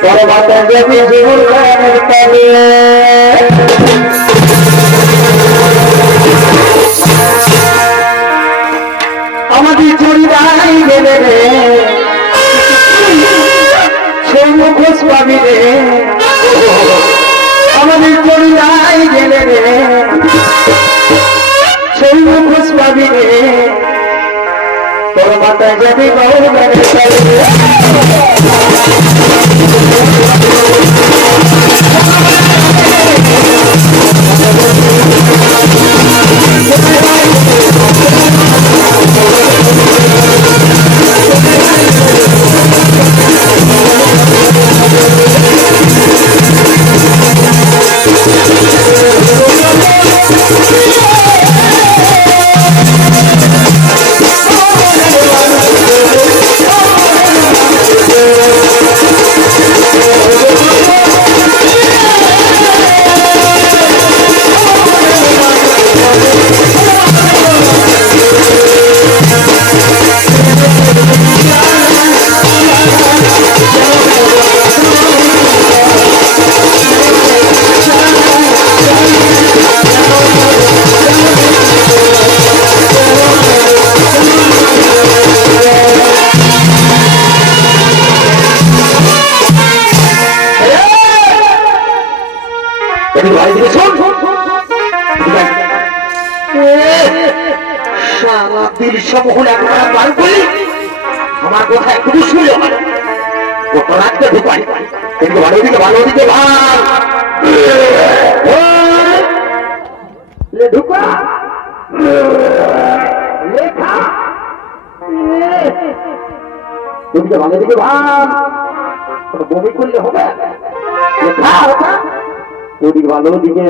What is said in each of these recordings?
তোর মাতা দেবী জীবন গানের তবে আমাদের চরিদাই গেলে রে সেই মুখোশ পাবি রে আমাদের চরিদাই গেলে রে সেই মুখোশ পাবি রে তোর মাতা দেবী গৌর গানের তবে আমার কথা একটু শুনলে কত রাখতে ঢুকাই কিন্তু ভালো দিকে ঢুকা লেখা ওদিকে ভালো দিকে ভালো বমি করলে হবে লেখা ওদিকে ভালো দিকে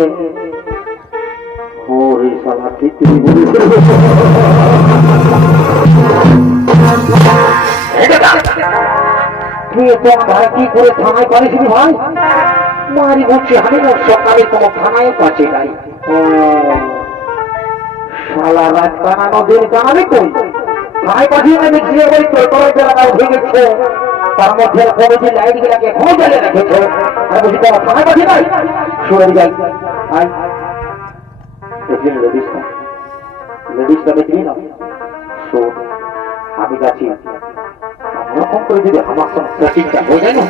ওরে শালা ঠিক কি করে থানায় করেছিলি ভাই মারি বলছি আমি সকালে তোমার থানায় কাছে যাই সারা রাত বানানো দিন জানাবি কই থানায় পাঠিয়ে দেখছি ওই তোর জায়গাটা উঠে গেছে তার মধ্যে কমিটি লাইট গুলাকে এখনো জ্বালিয়ে রেখেছে আর বলছি তোমার থানায় পাঠিয়ে নাই শুয়ে যাই দেখলি লেডিসটা দেখলি না শোন আমি যাচ্ছি এরকম করে যদি আমার সঙ্গে সেটিংটা হয়ে যায় না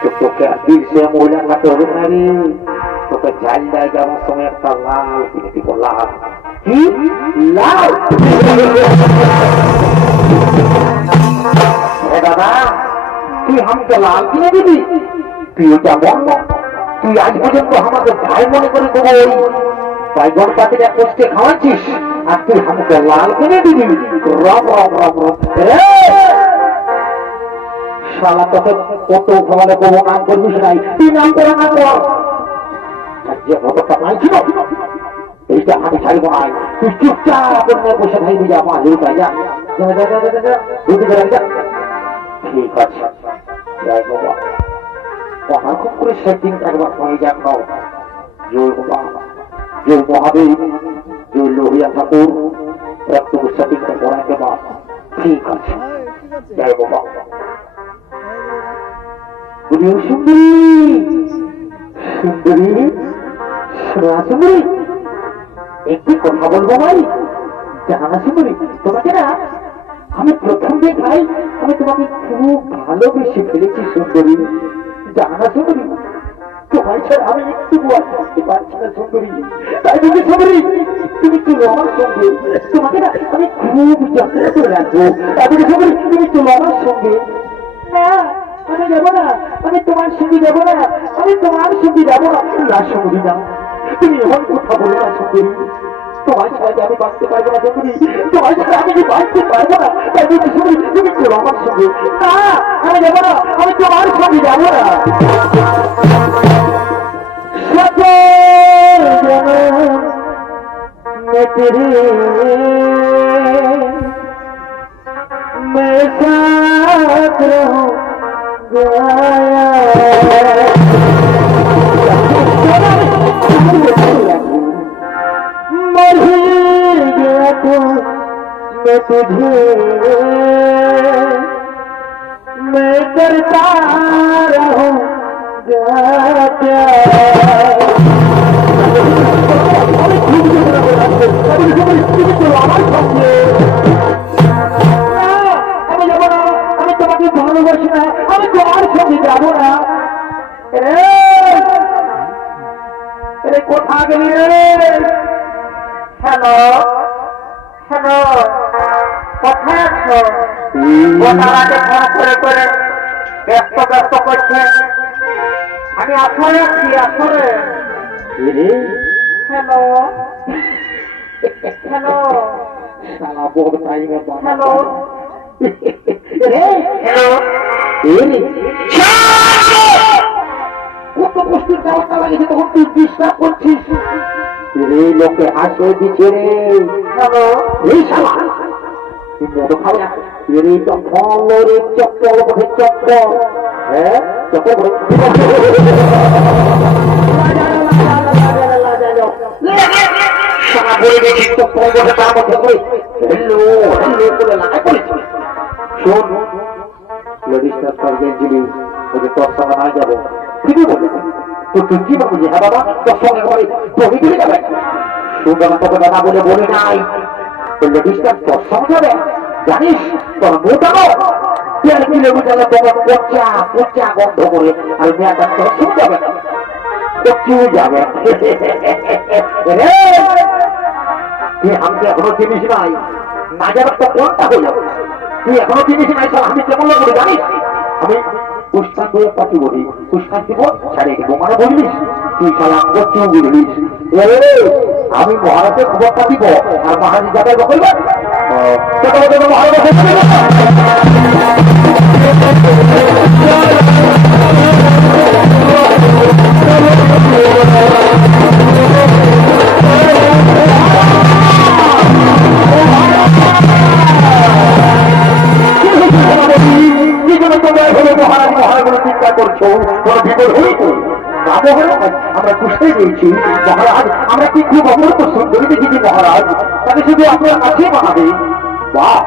তো তোকে দিল সে মহিলা খাতে হবে না রে তোকে জাল জায়গা আমার সঙ্গে একটা লাল কিনে দিব লাল কি লাল দাদা তুই আমাকে লাল কিনে দিবি তুই এটা বন্ধ তুই আজ পর্যন্ত আমাকে ভাই মনে করে দেবো বাইগন পাতিটা কষ্টে খাওয়াচ্ছিস আর তুই আমাকে লাল কিনে দিবি রম রম রম রম শালা তোকে কত ভালো কোনো নাম করবিস নাই তুই নাম করে না কর যে ভোটটা নাই ছিল এইটা আমি ছাড়ব না তুই চুপচাপ বসে খাই দিয়ে আমার লুকা যা ঠিক আছে জয় বাবা আমার খুব করে সেদিন একবার হয়ে যাক নাও জয় বাবা জয় মহাদেব জয় লোহিয়া ঠাকুর একটু সেদিনটা পড়াতে মা ঠিক আছে জয় বাবা সুন্দরী সুন্দরী সুন্দরী একটি কথা বলবো ভাই জানা সুন্দরী তোমাকে না আমি প্রথম দেখাই আমি তোমাকে খুব ভালোবেসে ফেলেছি সুন্দরী জানা সুন্দরী তোমার ছাড়া আমি একটু আসতে পারছি না সুন্দরী তাই বলছি সুন্দরী তুমি চলো আমার সঙ্গে তোমাকে না আমি খুব যত্ন করে রাখবো তাই বলছি সুন্দরী তুমি চলো আমার সঙ্গে না আমি যাবো না আমি তোমার সঙ্গে যাবো না আমি তোমার সঙ্গে যাবো না সুন্দরী না তুমি এমন কথা বলো না সুন্দরী তোমার সাথে আমি বাঁচতে পারবো না সুন্দরী তোমার সাথে আমি বাঁচতে পারবো না তাই বলছি সুন্দরী তুমি চলো আমার সঙ্গে না আমি যাবো না আমি তোমার সঙ্গে যাবো না मैं साथ मर गया तो मैं तुझे मैं करता रहूंगा আমি তোমাকে ভালোবাসি না, আমি তোমার সঙ্গে যাবো না। কোথা গেলি রে? হ্যালো হ্যালো, কোথায় আছো? কোথাকে ফোন করে করে ব্যস্ত ব্যস্ত করছে। আমি আসলে আছি, আসলে। হ্যালো হ্যালো হ্যালো কত কষ্টের যাওয়াটা লাগেছে, তখন তুই ডিস্টার্ব করছিস। লোকে হাসে দিচ্ছে রে। হ্যালো এই শালা মদ খাবে না চপ্পল চপ্পল, হ্যাঁ চপ্পল বলে দেখি চপ্পল বসে তার মধ্যে করে হেল্লো হেল্লো করে লাগাই পড়েছে। শোন লেডিসটা সার্জেন্ট জিনিস ওদের তোর সঙ্গে না যাবো, ঠিকই বলে তো তুই কি বুঝি? হ্যাঁ বাবা তোর সঙ্গে করে বহি চলে যাবে। শুনবে না তোকে দাদা বলে বলি নাই, লেডিসটা তোর সঙ্গে যাবে। জানিস তোর মোটানো 1.5 কিলোমিটার তোমার পচা পচা গন্ধ করে, আর মেয়াটা তোর সঙ্গে যাবে না, কেউ যাবে। তুই আমাকে এখনো চিনিস নাই, না যাবে তো কোনটা হয়ে যাবে। তুই এখনো চিনিস নাই, আমি কেমন লাগবে জানিস? আমি পুষ্পান দিয়ে পাতি বলি, পুষ্পান দিব ছাড়ে দিব, মানে বললিস তুই সালা কেউ বুঝলিস। আমি মহারাজের খবরটা দিব, আর মহারাজ যাবে বলবে মহারাজ মহারাজ বলে চিন্তা করছো, তোর বিপদ হয়েছে। আমরা বুঝতে পেরেছি মহারাজ, আমরা কি খুব অমূল্য সুন্দরী দেখেছি মহারাজ, তাকে শুধু আপনার কাছে বানাবে। বাহ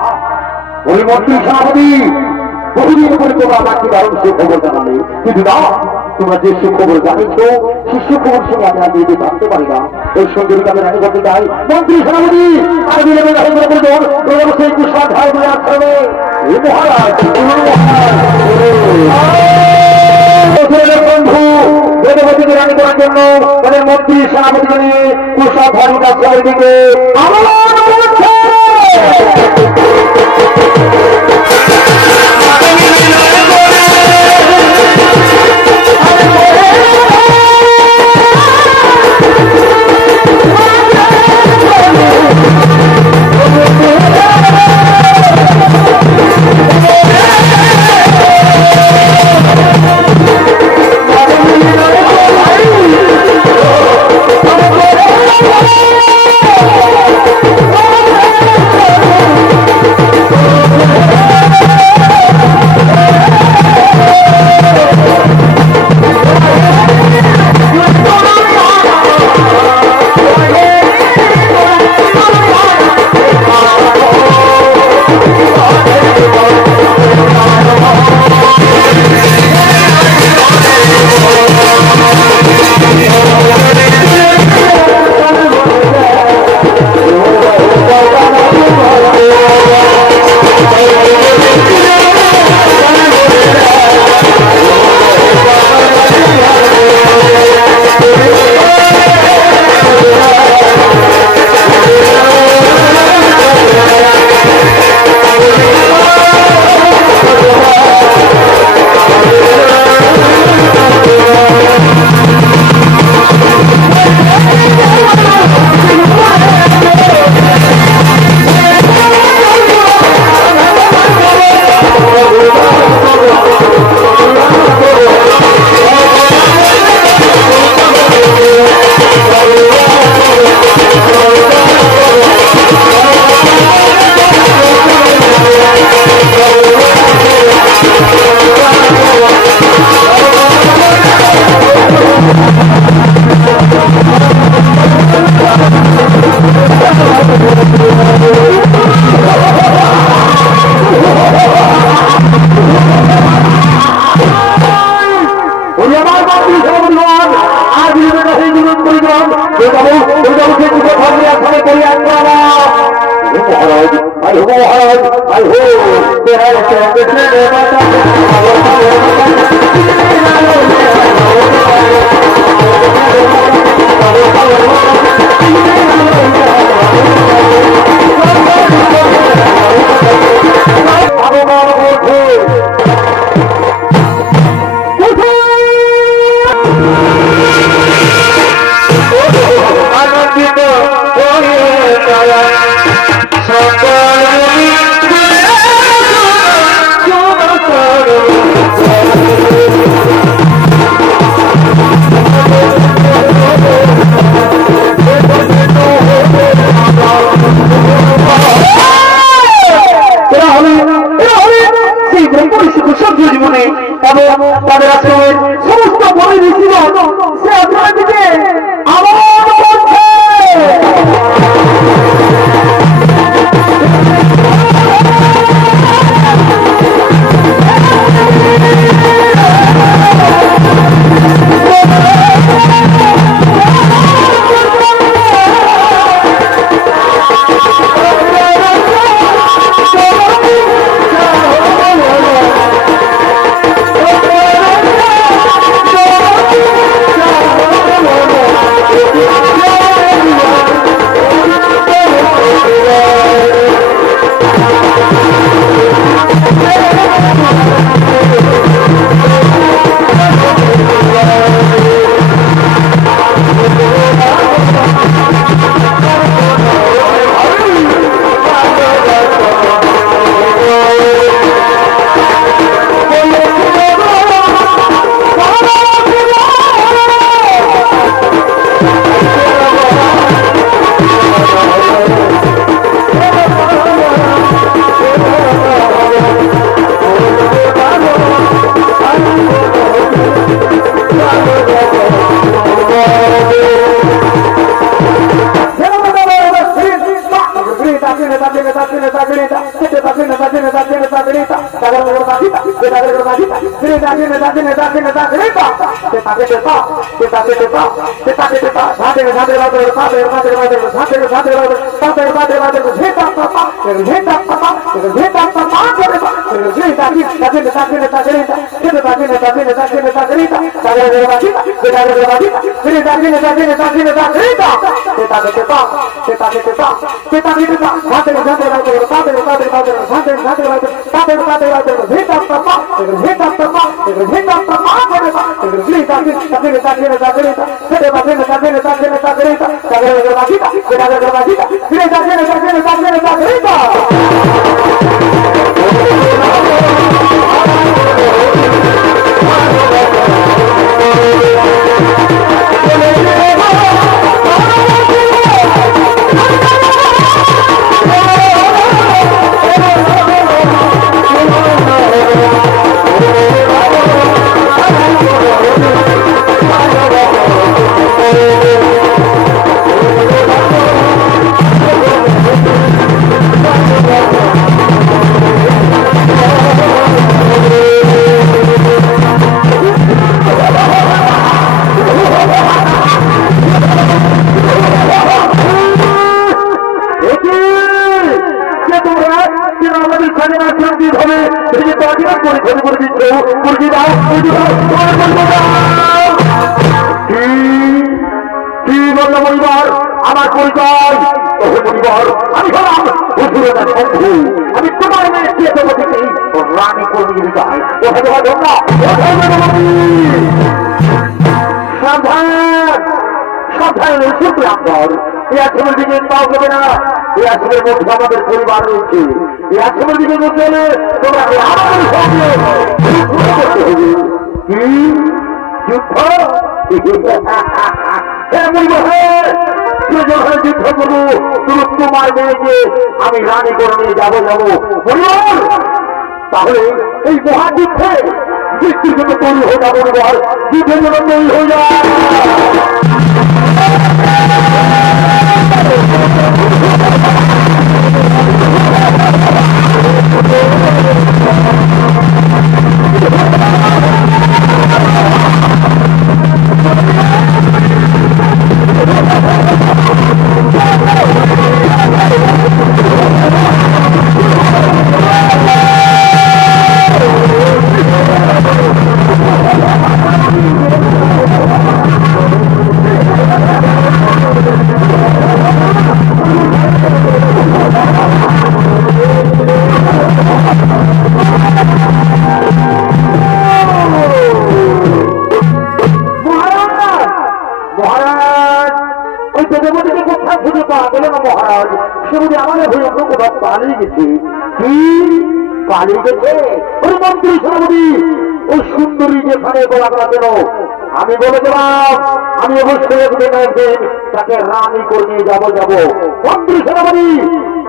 ওই মন্ত্রী সেনাপতি বহুদিন করে তোমরা আমাকে দারুণ সুখবর জানালে, কিন্তু না তোমরা যে সুখবর জানিয়েছ সেই সুখবর শুনে আমি আগে যেতে জানতে পারি না। এই সুন্দরীকে আমি রানী করতে চাই। মন্ত্রী সেনাপতি আর বিলেমে রানী করে বলবো সেই কুষাণ ধার বলে আসতে হবে। মহারাজ বন্ধু বেদবতীকে রানী করার জন্য ওদের মন্ত্রী সেনাপতিকে নিয়ে কুষাণ ধারিকা সবাই দিকে आई हो तेरा चंद्र জীবনে তাদের আছে সমস্ত বই জীবন সে আপনার দিকে আমার আমাদের পরিবার রয়েছে এই দিকে চলে তোমরা যুদ্ধ করবো তুমি তোমার মেয়েকে আমি রানী করে নিয়ে যাবো তাহলে এই মহাযুদ্ধে মৃত্যুর জন্য তৈরি হয়ে যাবো যুদ্ধের জন্য তৈরি হয়ে যায় কি পালিয়ে গেছে? ওই মন্ত্রী সেনাপতি ওই সুন্দরী যেখানে বলা কেন আমি বলে দিলাম, আমি অবশ্যই একদিন তাকে রানী করে নিয়ে যাবো। মন্ত্রী সেনাপতি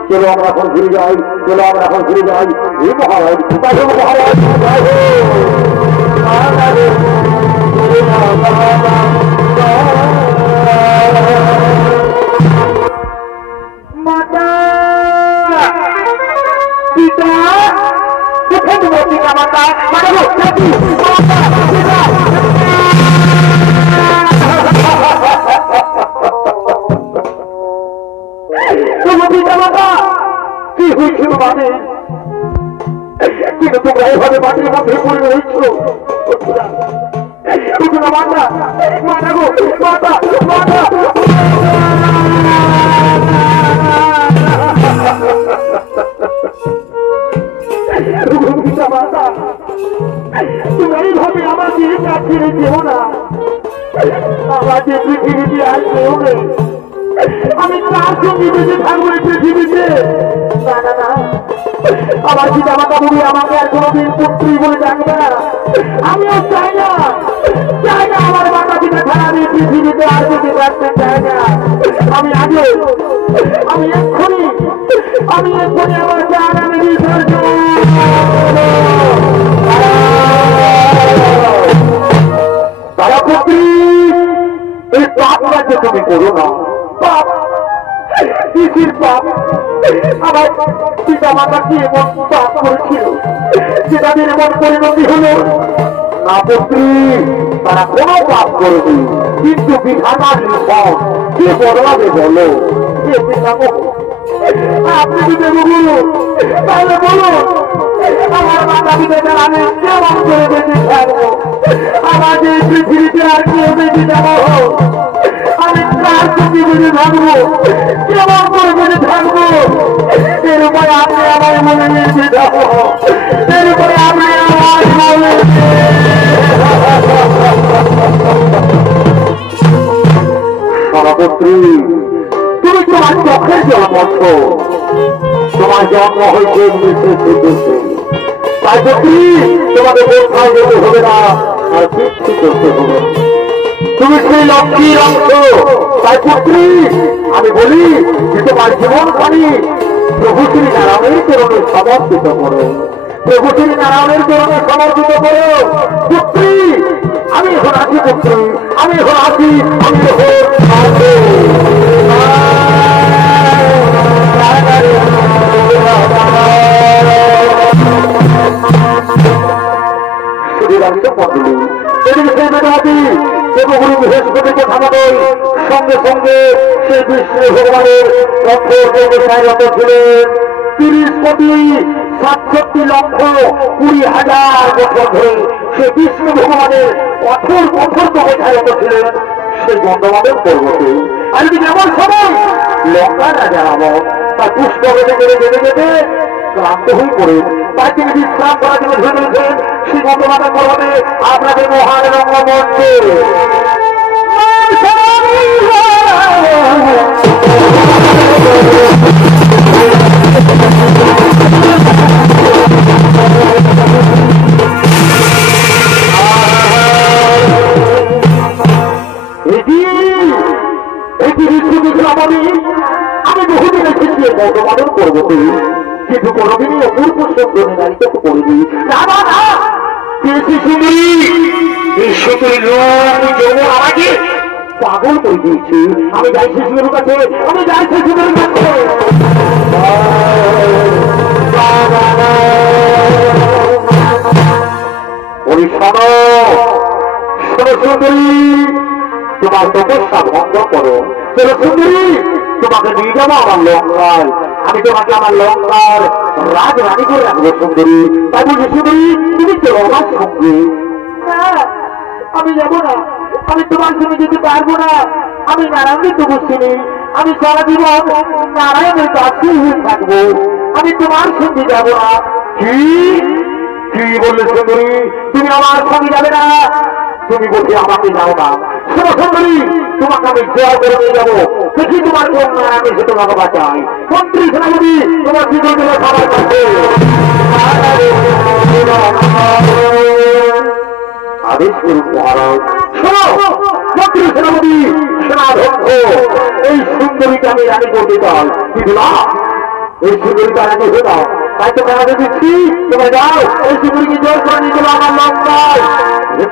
চলো আমরা এখন ফিরে যাই, চলো আমরা এখন ফিরে যাই। এই মহারাজ মহারাজ মাতা পিতা কোথায় তোমার পিতা মাতা? পিতা মাতা কি হয়েছিল মানে? কিন্তু তোমরা এভাবে মাটির মধ্যে পড়ে রয়েছ। মাতা মাতা গো মাতা মাতা মাতা তোমরা এইভাবে আমাকে কাছে রেখেও না, আমাকে পৃথিবীতে আর কেউ নেই। আমি তার সঙ্গে বেঁচে থাকবো এই পৃথিবীতে। না না না, আমার পিতা মাতা বুড়ি আমাকে আর কোনোদিন পুত্রী বলে ডাকবে না। আমিও চাই না আমার মাতা পিতা ছাড়া আমি পৃথিবীতে আর বেঁচে থাকতে চাই না। আমি এক্ষুনি আমার প্রাণ আমি বিসর্জন। তারা পুত্রী এই পাপ রাজ্যে তুমি করো না। পাপ কিসির পাপ? আমার পিতা মাতা কি এমন পাপ করেছিল যে তাদের এমন পরিণতি হলো? না পুত্রী, তারা কোনো পাপ করেনি, কিন্তু বিধাতার নির্ভর কে বদলাবে বলো? কে পিতামহ আপনি যদি বলুন তাহলে বলুন আমার মাতা পিতা ছাড়া আমি কেমন করে বেঁচে থাকবো? আমাদের পৃথিবীতে আর কেউ বেঁচে যাবো? আমি কার সঙ্গে বেঁচে থাকবো? কেমন করে বেঁচে থাকবো? এর উপরে আপনি আমার মনে নিয়ে যাবো, এর উপরে আপনি আমার মনে সভাপত্রী তুমি তোমার চোখের জল মধ্য, তোমার জন্ম হয়েছে তাই পুত্রী তোমাকে কোথাও যেতে হবে না, আর কিচ্ছু করতে হবে। তুমি সেই লক্ষ্মীর অংশ, তাই পুত্রী আমি বলি যে তোমার জীবন খানি প্রভু শ্রী নারায়ণের চরণে সমর্পিত করো, প্রভু শ্রী নারায়ণের চরণে সমর্পিত করো। পুত্রী আমি এখন আছি, পুত্রী আমি এখন আছি, আমি সঙ্গে সঙ্গে সে বিষ্ণু ভগবানের কঠোর ব্যবসায় রত ছিলেন। 30,67,20,000 বছর ধরে সে বিষ্ণু ভগবানের কঠোর ব্যবসায় রত ছিলেন সেই বন্ধবাদের পর্বতে। আর যদি এমন সময় লঙ্কা রাজা রাবণ তার পুষ্প বেঁধে যেতে ক্লান্ত হয়ে পড়ে, তাই তিনি বিশ্রাম করার জন্য ধরেছেন সেই বন্ধবাদের পর্বতে আপনাদের মহান রঙ্গমঞ্চে। আমি বহুদিন এসেছি বর্ধমানের পর্বতে, কিন্তু কোনদিনই অপূর্ব সুন্দর নারীকে করিনি। আমাকে পাগল করে দিয়েছি। আমি যাই শিশুদের কাছে, আমি যাই শিশুদের কাছে। শোনো শোনো সুন্দরী, তোমার তপস্যা ভঙ্গ করো। চলো সুন্দরী, তোমাকে নিয়ে যাবো আমার লঙ্কায়, আমি তোমাকে আমার লঙ্কার রাজরানী করে রাখবো সুন্দরী। তাই বলছি সুন্দরী তুমি চলো আমার সঙ্গে। আমি যাবো না, আমি তোমার সঙ্গে যেতে পারবো না। আমি নারায়ণের তপস্বিনী, আমি সারা জীবন নারায়ণের কাছেই হয়ে থাকবো, আমি তোমার সঙ্গে যাবো না। কি কি বললে সুন্দরী? তুমি আমার সঙ্গে যাবে না? তুমি বলছি আমাকে যাও না। শোনো সুন্দরী, তোমাকে আমি জয় করে নিয়ে যাবো। দেখি তোমার কোন নারায়ণ এসে তোমাকে বাঁচাই। মন্ত্রী সেনাপতি তোমার জীবন সবার কাছে। আদেশ করুন মহারাজ। শোনো মন্ত্রী সেনাপতি সেনাধ্যক্ষ, এই সুন্দরীকে আমি রানী করতে চাই, কিন্তু না, এই সুন্দরীকে রানী হয়ে দাও। তাই তো কাজে দিচ্ছি, তোমরা যাও এই সুন্দরীকে জোর করে নিয়ে চলো আমার লঙ্কায়।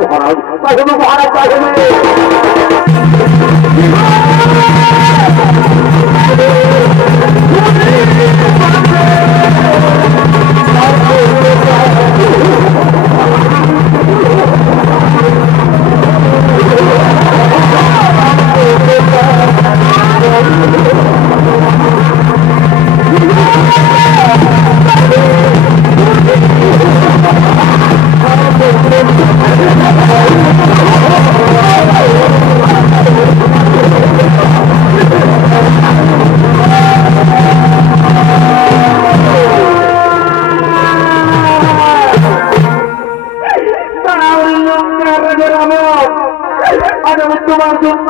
মহারাজ তাই হলো, মহারাজ তাই হলো। তোমার জন্য,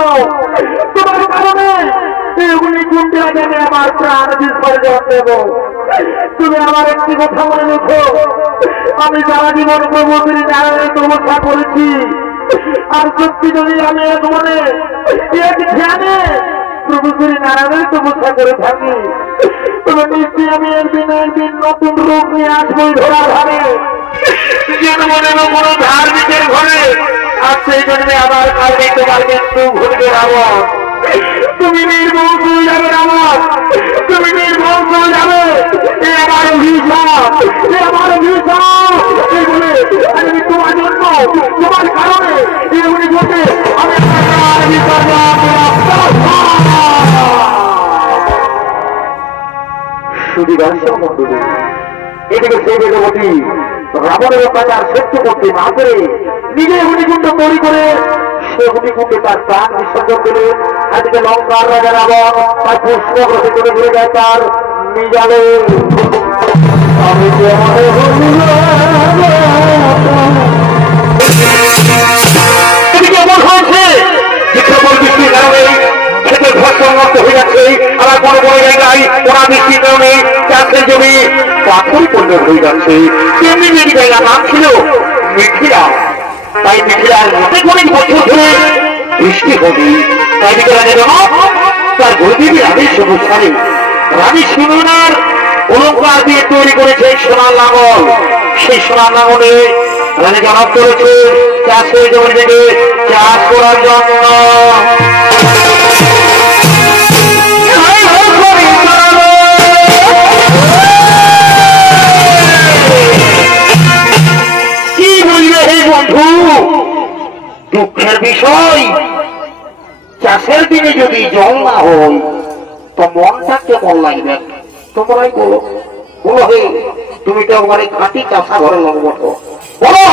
তোমার কারণে এগুলি গুন্ডে জানে আমার প্রাণ বিসর্জন দেব। তুমি আমার একটি কথা মনে রেখো, আমি সারা জীবন প্রভু শ্রী নারায়ণের তপস্যা করেছি, আর সত্যি যদি আমি এক মনে এক ধ্যানে প্রভু শ্রী নারায়ণের তপস্যা করে থাকি, তবে নিশ্চয়ই আমি একদিন নতুন রূপ নিয়ে আসবোই ধরা ধারে, যেন মনে কোনো ধার্মিকের ঘরে। আর সেই জন্য আমার কাছে তোমার কিন্তু ভুলবে রাবণ। তুমি নির্মল হয়ে যাবে রাবণ, তুমি নির্মল হয়ে যাবে। এ আমার অভিশাপ, এ আমার অভিশাপ। এগুলি আমি তোমার জন্য, তোমার কারণে এগুলি ঘটে আমি এদিকে সেই বেগবতী রাবণের অত্যাচার সহ্য করতে না পেরে নিজে অগ্নিকুণ্ড তৈরি করে সে অগ্নিকুণ্ডে তার প্রাণ বিসর্জন দিলে। আজকে লঙ্কার রাজা রাবণ তার পুষ্প গ্রহে করে ঘুরে যায় তার নিজালে। এদিকে এমন হয়েছে যে প্রবল বৃষ্টির কারণে ক্ষেতের ফসল নষ্ট হয়ে যাচ্ছে, আবার বড় বড় জায়গায় ওরা বৃষ্টির কারণে চাষের জমি পাথর পরিণত হয়ে যাচ্ছে। তেমনি যে জায়গার নাম ছিল মিথিলা, তাই মিথিলার অনেক অনেক বছর ধরে বৃষ্টি হবে। তাই দিকে রাজা জনক তার গরিবী আদেশ অনুষ্ঠানে রানী সুনয়নার অলঙ্কার দিয়ে তৈরি করেছে সোনার লাঙল। সেই সোনার লাঙলে রানী জনক করেছে চাষের জমি থেকে চাষ করার জন্য। কি বলবে হে বন্ধু, দুঃখের বিষয়, চাষের দিনে যদি জল না হয় তো মনটা কেমন লাগবে? তোমরাই বলো, বলো হে, তুমি তো একবারে খাঁটি চাষা ঘরে লোক বলো, বলো।